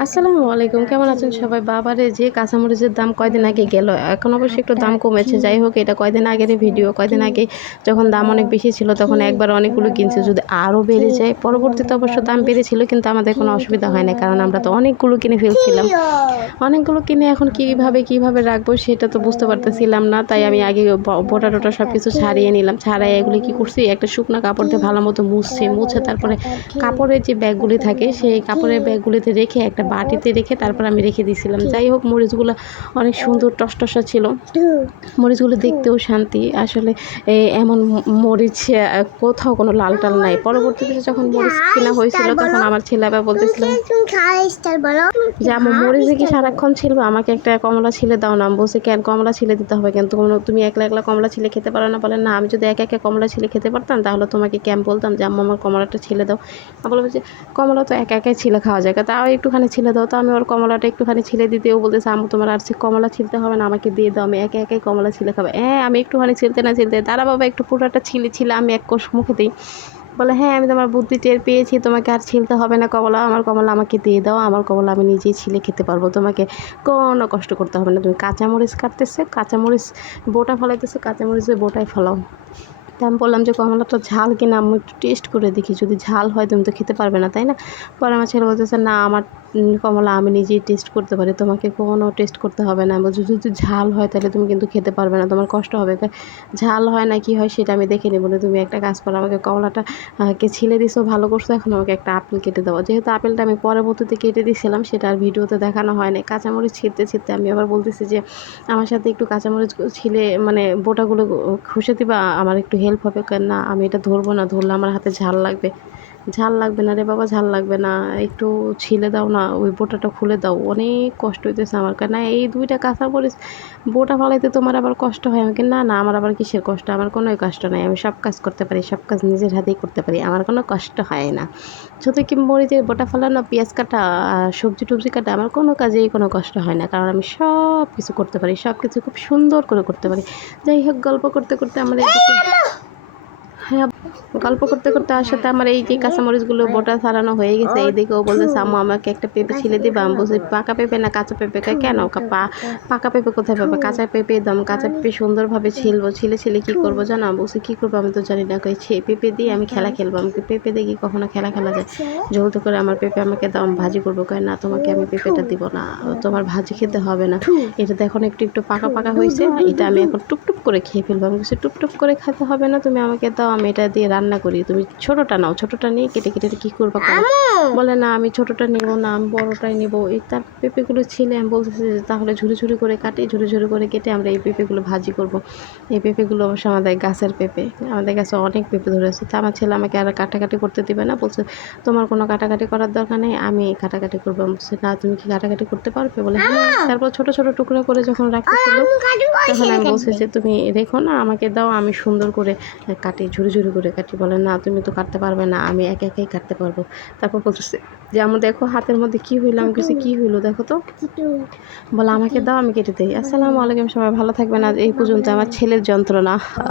আসসালামু আলাইকুম, কেমন আছেন সবাই? বাবারে, যে কাঁচামরিচের দাম কয়দিন আগে গেল? এখন অবশ্যই একটু দাম কমেছে। যাই হোক, এটা কয়দিন আগের ভিডিও, কয়দিন আগে যখন দাম অনেক বেশি ছিল, তখন একবার অনেকগুলো কিনছে। যদি আরও বেড়ে যায়, পরবর্তীতে অবশ্য দাম বেড়েছিল, কিন্তু আমাদের কোনো অসুবিধা হয় না কারণ আমরা তো অনেকগুলো কিনে ফেলছিলাম। অনেকগুলো কিনে এখন কীভাবে কীভাবে রাখব, সেটা তো বুঝতে পারতেছিলাম না। তাই আমি আগে বোটা টোটা সব কিছু ছাড়িয়ে নিলাম। ছাড়াই এগুলি কী করছি? একটা শুকনো কাপড় দিয়ে ভালো মতো মুছছি, মুছে তারপরে কাপড়ের যে ব্যাগগুলি থাকে, সেই কাপড়ের ব্যাগগুলিতে রেখে একটা বাটিতে রেখে তারপর আমি রেখে দিয়েছিলাম। যাই হোক মরিচগুলো অনেক সুন্দর টসটসা ছিল। মরিচগুলো দেখতেও শান্তি। আসলে এমন মরিচ কোথাও কোনো লাল টাল নাই। পরবর্তীতে যখন মরিচ কেনা হয়েছিল তখন আমার ছেলে আবার বলতেছিল যে আমার মরিচে কি সারাক্ষণ ছিল? আমাকে একটা কমলা ছিলে দাও না। বলছি কেন? কমলা ছিলে দিতে হবে কিন্তু তুমি একলা একলা কমলা ছিলে খেতে পারো না? বলে না আমি যদি একা একা কমলা ছিলে খেতে পারতাম তাহলে তোমাকে ক্যাম্প বলতাম যে আম্মা আমার কমলাটা ছিলে দাও? বলব যে কমলা তো একা একাই ছিলে খাওয়া যায়। তাও একটুখানি ছিলে দাও, তো আমি ওর কমলাটা একটুখানি ছিলে দিতে, ও বলতেছে, আম্মু, তোমার আর সে কমলা ছিলতে হবে না, আমাকে দিয়ে দাও, আমি একে একাই কমলা ছিলে খাবে। হ্যাঁ আমি একটুখানি ছিলতে না ছিলতে তারা বাবা, একটু পুরোটা ছিলে ছিলে, আমি এক কোষ মুখে দিই। বলে হ্যাঁ আমি তোমার বুদ্ধি টের পেয়েছি, তোমাকে আর ছিলতে হবে না কমলা, আমার কমলা আমাকে দিয়ে দাও, আমার কমলা আমি নিজেই ছিলে খেতে পারব, তোমাকে কোনো কষ্ট করতে হবে না, তুমি কাঁচামরিচ কাটতেছে, কাঁচামরিচ বোটা ফলাইতেছে, কাঁচামরিচের বোটাই ফলাও। তা আমি বললাম যে কমলাটা ঝাল কিনা, আমি একটু টেস্ট করে দেখি। যদি ঝাল হয়, তুমি তো খেতে পারবে না, তাই না? পরে আমার ছেলে বলতেছে, না, আমার কমলা, আমি নিজেই টেস্ট করতে পারি। তোমাকে কোনো টেস্ট করতে হবে না। বলছি, যদি ঝাল হয়, তাহলে তুমি কিন্তু খেতে পারবে না। তোমার কষ্ট হবে। তা ঝাল হয় না, কি হয় সেটা আমি দেখে নেব। না তুমি একটা কাজ করো, আমাকে কমলাটা কে ছিলে দিছো, ভালো করছ, এখন আমাকে একটা আপেল কেটে দেবো যেহেতু আপেলটা আমি পরবর্তীতে কেটে দিয়েছিলাম সেটা আর ভিডিওতে দেখানো হয় না কাঁচামরিচ ছিঁড়তে ছিঁড়তে আমি আবার বলতেছি যে, আমার সাথে একটু কাঁচামরিচ ছিলে মানে বোটাগুলো খুশে দিবা, আমার একটু হেল্প হবে কেন না আমি এটা ধরবো না ধরলে আমার হাতে ঝাল লাগবে। ঝাল লাগবে না রে বাবা ঝাল লাগবে না। একটু ছিলে দাও না ওই বোটাটা খুলে দাও। অনেক কষ্ট হইতেছে আমার। কারণ এই দুইটা কাঁচা মরিচ বোটা ফালাইতে তোমার আবার কষ্ট হয়? আমাকে না না আমার আবার কিসের কষ্ট? আমার কোনো কষ্ট নাই। আমি সব কাজ করতে পারি সব কাজ নিজের হাতেই করতে পারি। আমার কোনো কষ্ট হয় না। শুধু কি বলি মরিচের বোটা ফালানো পেঁয়াজ কাটা আর সবজি টবজি কাটা আমার কোনো কাজেই কোনো কষ্ট হয় না। কারণ আমি সব কিছু করতে পারি সব কিছু খুব সুন্দর করে করতে পারি। যাই হোক গল্প করতে করতে আমার হ্যাঁ গল্প করতে করতে আর আমার এই যে কাঁচামরিচগুলো বোটা ছাড়ানো হয়ে গেছে এইদিকে ও বলতেছে আম্মু আমাকে একটা পেঁপে ছিলে দিবা? আমি বলছি পাকা পেঁপে না কাঁচা পেঁপে? কেন? পা পাকা পেঁপে কোথায় পাবে? কাঁচা পেঁপে দাম কাঁচা পেঁপে সুন্দরভাবে ছিলবো ছিলে ছিলে কী করব জানো? আমি বলছি কী করব? আমি তো জানি না। কই ছে পেঁপে দিয়ে আমি খেলা খেলব। আমি কই, পেঁপে দিয়ে কি কখনো খেলা খেলা যায়? যেহেতু করে আমার পেঁপে আমাকে দাও আমি ভাজি করব। কয় না তোমাকে আমি পেঁপেটা দিব না তোমার ভাজি খেতে হবে না। এটা তো এখন একটু একটু পাকা পাকা হয়েছে এটা আমি এখন টুকটুক করে খেয়ে ফেলব। আমি কিছু টুকটুক করে খেতে হবে না তুমি আমাকে দাও আমি এটা দিয়ে রান্না করি। তুমি ছোটোটা নাও ছোটোটা নিয়ে কেটে কেটে কী করব করো? বলে না আমি ছোটোটা নেব না আমি বড়োটাই নেব। এই তার পেঁপেগুলো ছিলে আমি বলতেছি যে তাহলে ঝুড়ি ঝুড়ি করে কাটি ঝুড়ি ঝুড়ি করে কেটে আমরা এই পেঁপেগুলো ভাজি করব। এই পেঁপেগুলো অবশ্য আমাদের গাছের পেঁপে আমাদের গাছে অনেক পেঁপে ধরেছে। তা আমার ছেলে আমাকে আর কাটাকাটি করতে দিবে না বলছে তোমার কোনো কাটাকাটি করার দরকার নেই আমি কাটাকাটি করব। বলছে না তুমি কি কাটাকাটি করতে পারবে? বলে হ্যাঁ। তারপর ছোটো ছোটো টুকরো করে যখন রাখতেছিল তখন আমি বলছি যে তুমি রেখো না আমাকে দাও আমি সুন্দর করে কাটি ঝুড়ি ঝুড়ি করে কাটি, বলে, না, তুমি তো কাটতে পারবে না, আমি একা একাই কাটতে পারব। তারপর বলতেছে যে আমার দেখো হাতের মধ্যে কি হইল? আমি কিছু কী হইল দেখো তো? বলে, আমাকে দাও, আমি কেটে দিই। আসসালামু আলাইকুম, সবাই ভালো থাকবে না এই পর্যন্ত আমার ছেলের যন্ত্রণা।